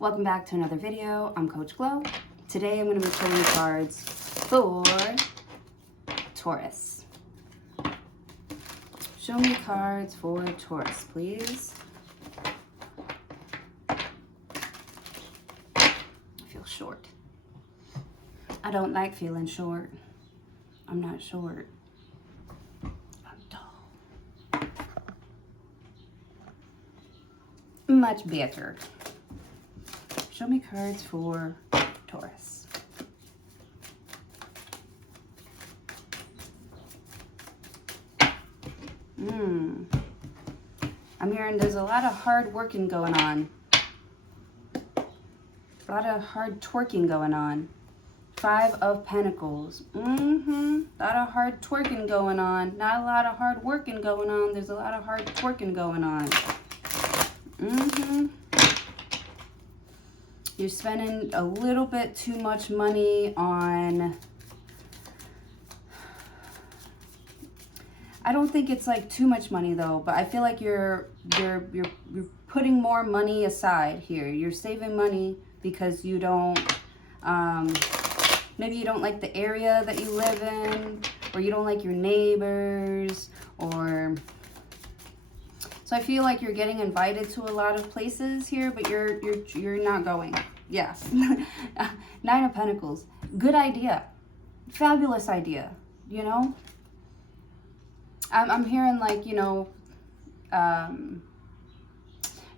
Welcome back to another video. I'm Coach Glow. Today I'm going to be pulling cards for Taurus. Show me cards for Taurus, please. I feel short. I don't like feeling short. I'm not short. I'm tall. Much better. Show me cards for Taurus. I'm hearing there's a lot of hard working going on. A lot of hard twerking going on. 5 of Pentacles. A lot of hard twerking going on. Not a lot of hard working going on. There's a lot of hard twerking going on. You're spending a little bit too much money on, I don't think it's like too much money though, but I feel like you're putting more money aside here. You're saving money because you don't, maybe you don't like the area that you live in, or you don't like your neighbors, or, so I feel like you're getting invited to a lot of places here, but you're not going. Yes. 9 of Pentacles. Good idea. Fabulous idea. You know? I'm hearing like, you know,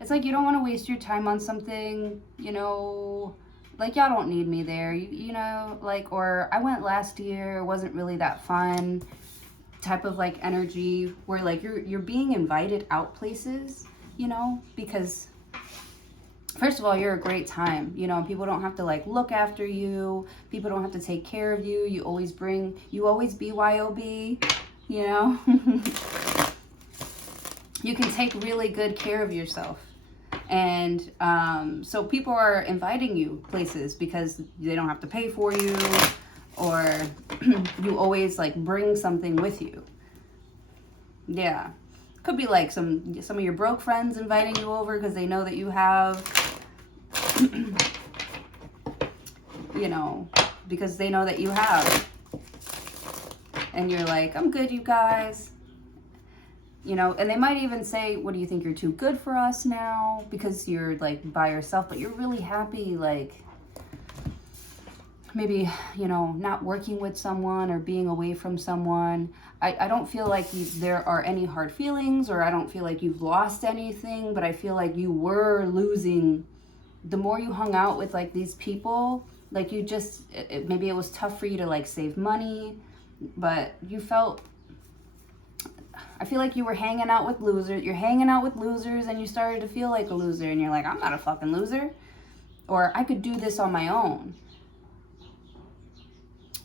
it's like you don't want to waste your time on something, you know, like y'all don't need me there, you know, like, or I went last year, it wasn't really that fun type of like energy where like you're being invited out places, you know, because first of all, you're a great time, you know, people don't have to like look after you, people don't have to take care of you, you always BYOB, you know. You can take really good care of yourself. And so people are inviting you places because they don't have to pay for you, or you always like bring something with you. Yeah. Could be like some of your broke friends inviting you over because they know that you have, you know, because they know that you have. And you're like, I'm good, you guys. You know, and they might even say, what do you think, you're too good for us now? Because you're like by yourself, but you're really happy, like maybe, you know, not working with someone or being away from someone. I don't feel like there are any hard feelings, or I don't feel like you've lost anything, but I feel like you were losing. The more you hung out with like these people, like you just, maybe it was tough for you to like save money, but you felt, I feel like you were hanging out with losers. You're hanging out with losers and you started to feel like a loser, and you're like, I'm not a fucking loser, or I could do this on my own.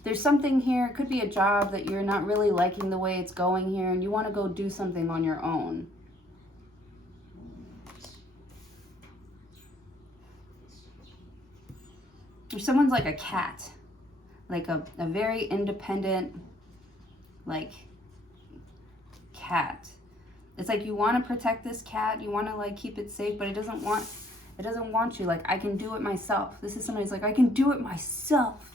There's something here, it could be a job that you're not really liking the way it's going here, and you want to go do something on your own. Or someone's like a cat, like a very independent, like, cat. It's like you want to protect this cat, you want to like keep it safe, but it doesn't want you. Like, I can do it myself. This is somebody's like, I can do it myself.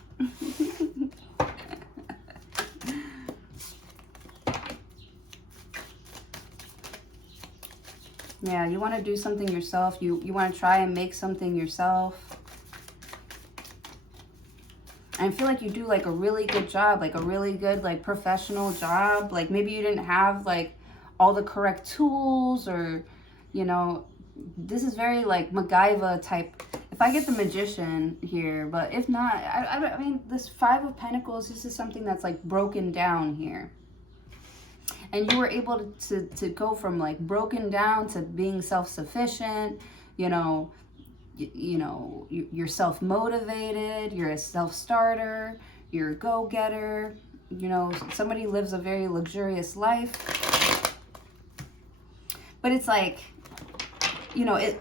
Yeah, you want to do something yourself. You want to try and make something yourself. And I feel like you do like a really good job, like a really good like professional job. Like maybe you didn't have like all the correct tools, or, you know, this is very like MacGyver type. If I get the Magician here, but if not, I mean, this 5 of Pentacles, this is something that's like broken down here. And you were able to go from like broken down to being self-sufficient, you know, you're self-motivated, you're a self-starter, you're a go-getter, you know, somebody lives a very luxurious life. But it's like, you know, it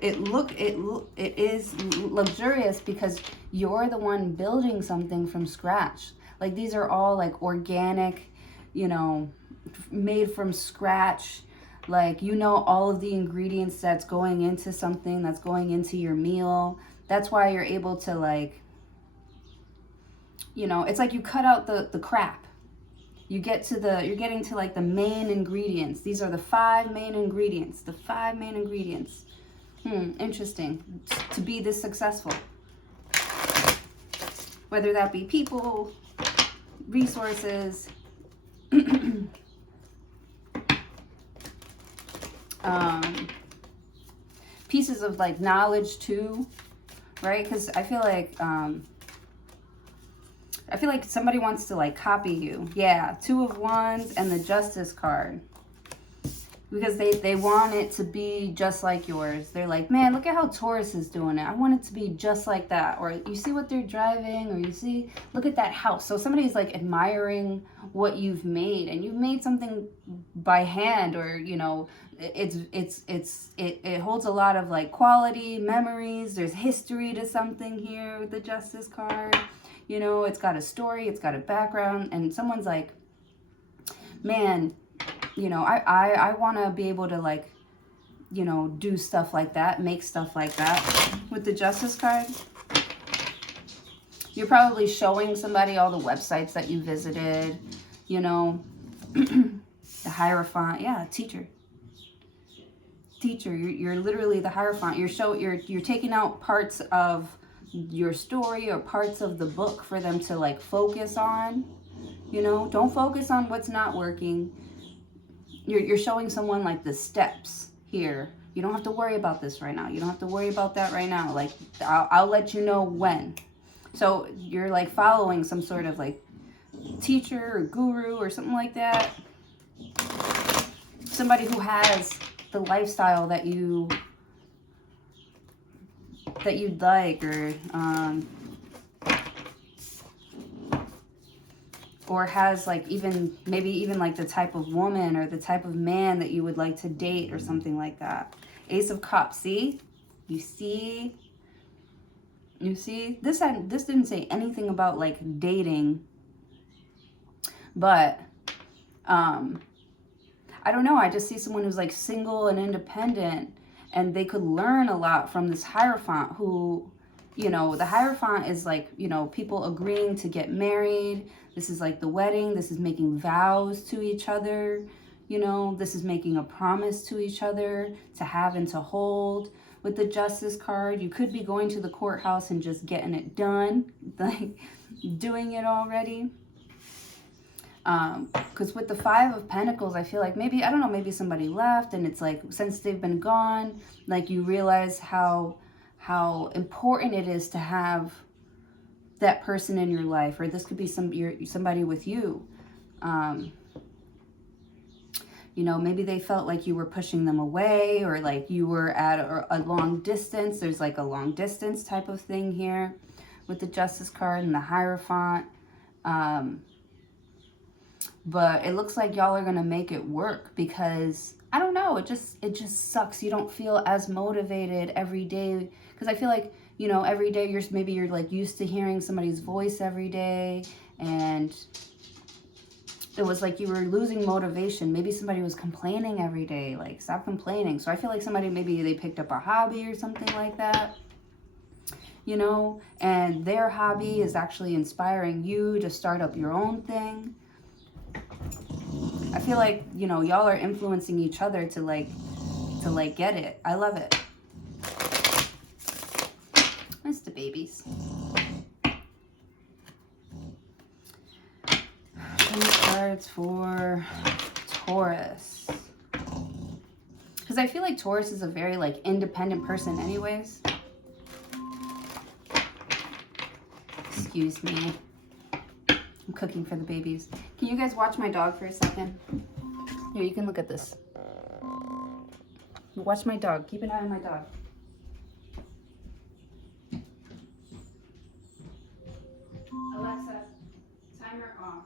is luxurious because you're the one building something from scratch. Like these are all like organic, you know, made from scratch Like, you know all of the ingredients that's going into something, that's going into your meal. That's why you're able to, like, you know, it's like you cut out the crap. You're getting to like the main ingredients. These are the 5 main ingredients. The 5 main ingredients. Interesting. To be this successful. Whether that be people, resources, pieces of like knowledge too, right? Because I feel like somebody wants to like copy you. Yeah, 2 of Wands and the Justice card. Because they want it to be just like yours. They're like, man, look at how Taurus is doing it. I want it to be just like that. Or you see what they're driving, or you see, look at that house. So somebody's like admiring what you've made, and you've made something by hand, or, you know, it holds a lot of like quality, memories. There's history to something here with the Justice card. You know, it's got a story, it's got a background, and someone's like, man, you know, I want to be able to, like, you know, do stuff like that, make stuff like that. With the Justice card, you're probably showing somebody all the websites that you visited, you know. The Hierophant, yeah, teacher, you're literally the Hierophant. You're taking out parts of your story or parts of the book for them to like focus on. You know, don't focus on what's not working. You're showing someone like the steps here. You don't have to worry about this right now. You don't have to worry about that right now. Like, I'll let you know when. So you're like following some sort of like teacher or guru or something like that. Somebody who has the lifestyle that you'd like, or has like maybe even like the type of woman or the type of man that you would like to date or something like that. Ace of Cups, see? You see? This didn't say anything about like dating, but I don't know, I just see someone who's like single and independent, and they could learn a lot from this Hierophant who, you know, the Hierophant is like, you know, people agreeing to get married. This is like the wedding. This is making vows to each other. You know, this is making a promise to each other to have and to hold. With the Justice card, you could be going to the courthouse and just getting it done, like doing it already. Because with the 5 of Pentacles, I feel like maybe, I don't know, maybe somebody left, and it's like, since they've been gone, like you realize how important it is to have that person in your life. Or this could be somebody with you. You know, maybe they felt like you were pushing them away, or like you were at a long distance. There's like a long distance type of thing here with the Justice card and the Hierophant. But it looks like y'all are going to make it work, because I don't know, it just sucks. You don't feel as motivated every day, because I feel like, you know, every day you're like used to hearing somebody's voice every day, and it was like you were losing motivation. Maybe somebody was complaining every day, like, stop complaining. So I feel like maybe they picked up a hobby or something like that, you know, and their hobby is actually inspiring you to start up your own thing. I feel like, you know, y'all are influencing each other to get it. I love it. It's the babies. Any cards for Taurus? Because I feel like Taurus is a very like independent person anyways. Excuse me. I'm cooking for the babies. Can you guys watch my dog for a second? Here, you can look at this. Watch my dog. Keep an eye on my dog. Alexa, timer off.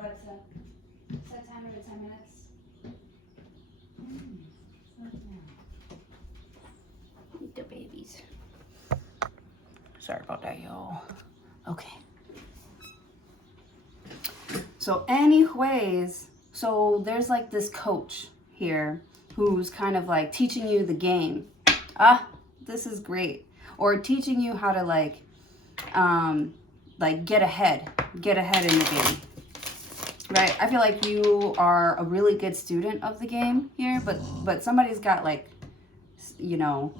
Alexa, set timer to 10 minutes. Meet the babies. Sorry about that, y'all. Okay. So anyways, so there's like this coach here who's kind of like teaching you the game. This is great. Or teaching you how to like get ahead in the game. Right? I feel like you are a really good student of the game here, but somebody's got like, you know,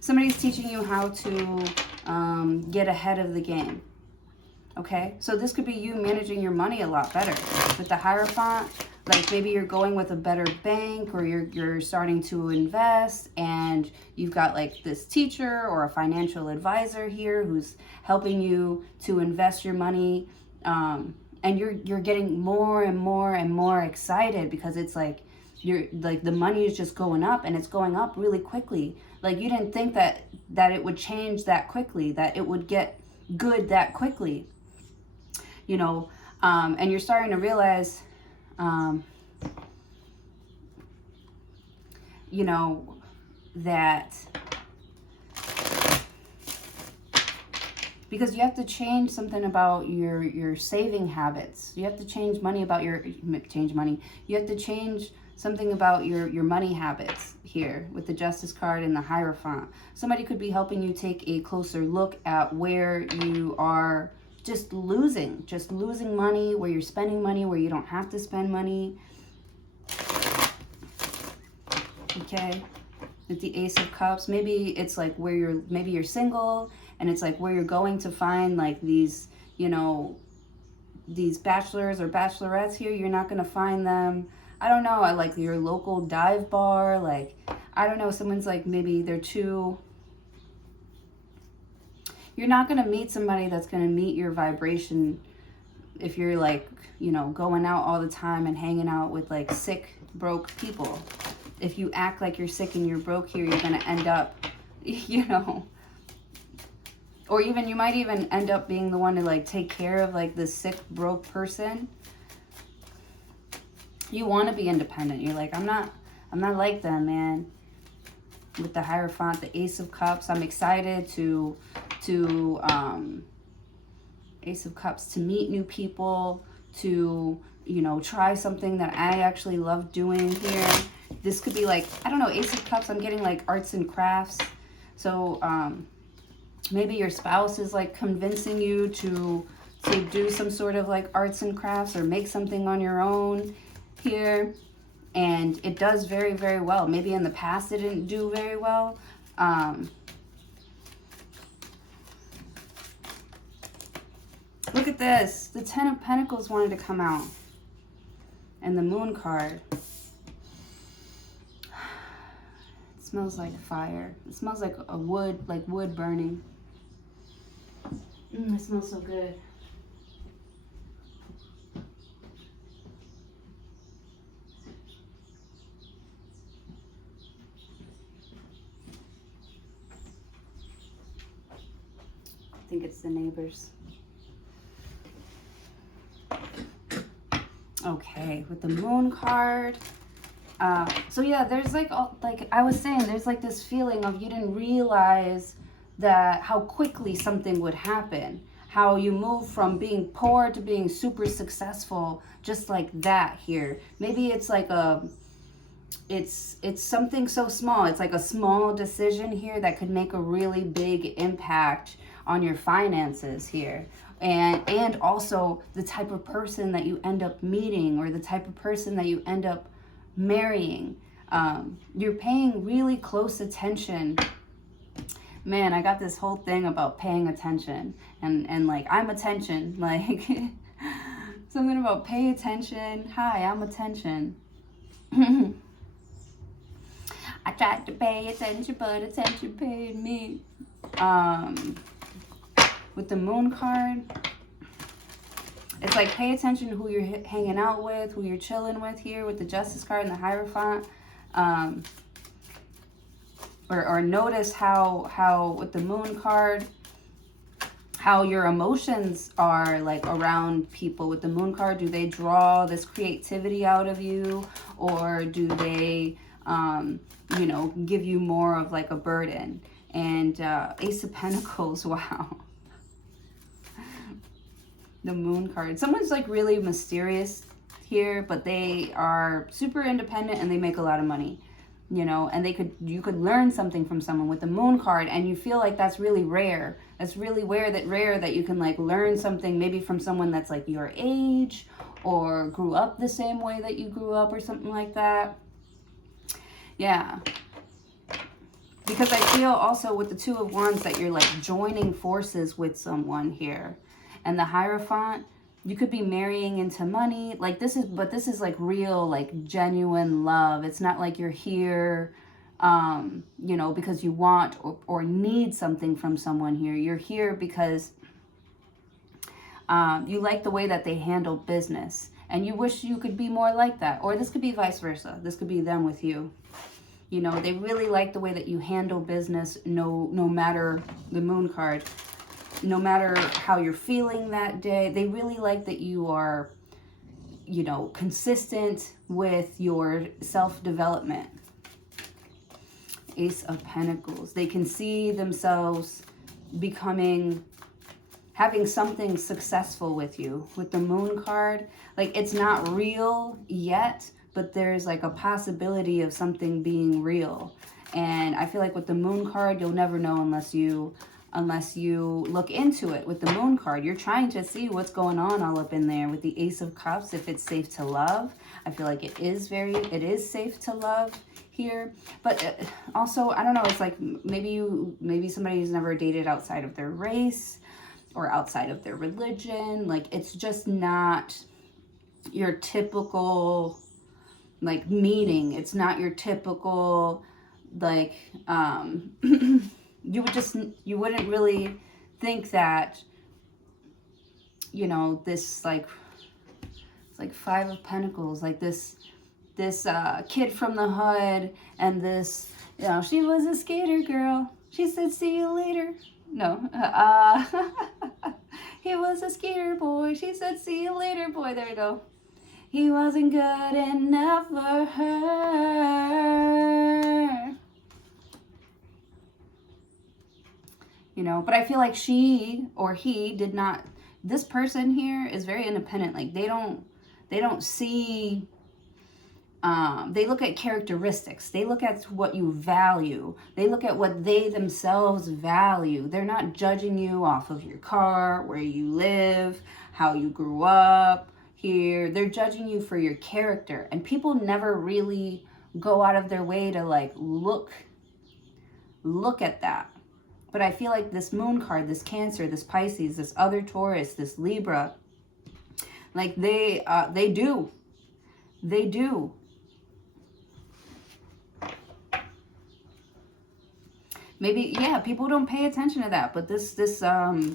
somebody's teaching you how to get ahead of the game. Okay, so this could be you managing your money a lot better with the Hierophant. Like maybe you're going with a better bank, or you're starting to invest, and you've got like this teacher or a financial advisor here who's helping you to invest your money, and you're getting more and more and more excited because it's like you're like the money is just going up, and it's going up really quickly. Like you didn't think that it would change that quickly, that it would get good that quickly, you know, and you're starting to realize, you know, that because you have to change something about your saving habits. You have to change money about you have to change something about your money habits here with the Justice card and the Hierophant. Somebody could be helping you take a closer look at where you are just losing money, where you're spending money, where you don't have to spend money. Okay, with the Ace of Cups, maybe it's like where you're single, and it's like where you're going to find like these, you know, these bachelors or bachelorettes here. You're not going to find them, I don't know, at like your local dive bar. Like, I don't know, someone's like, maybe they're too, you're not going to meet somebody that's going to meet your vibration if you're like, you know, going out all the time and hanging out with like sick, broke people. If you act like you're sick and you're broke here, you're going to end up, you know, or even you might even end up being the one to like take care of like this sick, broke person. You want to be independent. You're like, I'm not like them, man. With the Hierophant, the Ace of Cups, I'm excited to Ace of Cups, to meet new people, to, you know, try something that I actually love doing here. This could be like, I don't know, Ace of Cups, I'm getting like arts and crafts. So maybe your spouse is like convincing you to do some sort of like arts and crafts or make something on your own here. And it does very, very well. Maybe in the past it didn't do very well. Look at this. The Ten of Pentacles wanted to come out. And the Moon card. It smells like fire. It smells like a wood burning. It smells so good. I think it's the neighbors. Okay, with the Moon card. So yeah, there's like I was saying, there's like this feeling of you didn't realize that how quickly something would happen. How you move from being poor to being super successful just like that here. Maybe it's like it's something so small. It's like a small decision here that could make a really big impact on your finances here. And also the type of person that you end up meeting, or the type of person that you end up marrying. You're paying really close attention. Man, I got this whole thing about paying attention, and like, I'm attention, like something about pay attention. Hi, I'm attention. I tried to pay attention, but attention paid me. With the Moon card, it's like, pay attention to who you're hanging out with, who you're chilling with here with the Justice card and the Hierophant. Or notice how with the Moon card, how your emotions are like around people with the moon card. Do they draw this creativity out of you, or do they, you know, give you more of like a burden? And Ace of Pentacles, wow. The moon card. Someone's like really mysterious here, but they are super independent and they make a lot of money, you know, and you could learn something from someone with the moon card, and you feel like that's really rare. That's really rare that you can like learn something maybe from someone that's like your age or grew up the same way that you grew up or something like that. Yeah. Because I feel also with the Two of Wands that you're like joining forces with someone here. And the Hierophant, you could be marrying into money. Like this is like real, like genuine love. It's not like you're here, you know, because you want or need something from someone here. You're here because you like the way that they handle business. And you wish you could be more like that. Or this could be vice versa. This could be them with you. You know, they really like the way that you handle business, no matter the moon card, no matter how you're feeling that day. They really like that you are, you know, consistent with your self-development. Ace of Pentacles. They can see themselves having something successful with you. With the moon card, like it's not real yet, but there's like a possibility of something being real. And I feel like with the moon card, you'll never know unless you look into it. With the moon card, you're trying to see what's going on all up in there. With the Ace of Cups, if it's safe to love, I feel like it is safe to love here. But also, I don't know, it's like maybe somebody who's never dated outside of their race or outside of their religion. Like it's just not your typical like meaning. It's not your typical like you wouldn't really think that, you know, this like, it's like Five of Pentacles, like this kid from the hood, and this, you know, she was a skater girl, she said see you later. No, he was a skater boy, she said see you later boy. There we go. He wasn't good enough for her. You know, but I feel like she or he did not, this person here is very independent. Like they don't see, they look at characteristics. They look at what you value. They look at what they themselves value. They're not judging you off of your car, where you live, how you grew up here. They're judging you for your character. And people never really go out of their way to like look at that. But I feel like this moon card, this Cancer, this Pisces, this other Taurus, this Libra, like they do. Maybe, yeah, people don't pay attention to that, but this person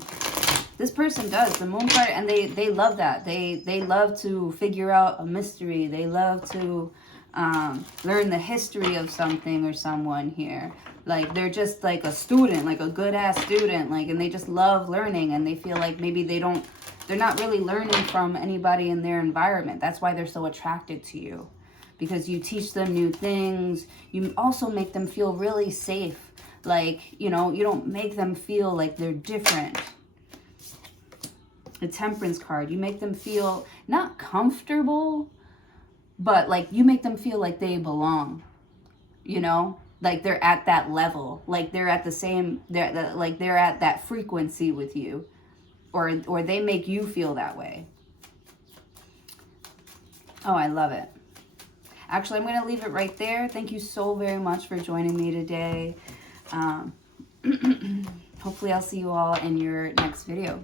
does, the moon card, and they love that. They love to figure out a mystery. They love to learn the history of something or someone here. Like they're just like a student, like a good ass student, like, and they just love learning, and they feel like maybe they're not really learning from anybody in their environment. That's why they're so attracted to you, because you teach them new things. You also make them feel really safe. Like, you know, you don't make them feel like they're different. The Temperance card, you make them feel not comfortable, but like you make them feel like they belong, you know, like they're at that level, like they're at the same, they're at that frequency with you, or they make you feel that way. Oh, I love it. Actually, I'm going to leave it right there. Thank you so very much for joining me today. Hopefully I'll see you all in your next video.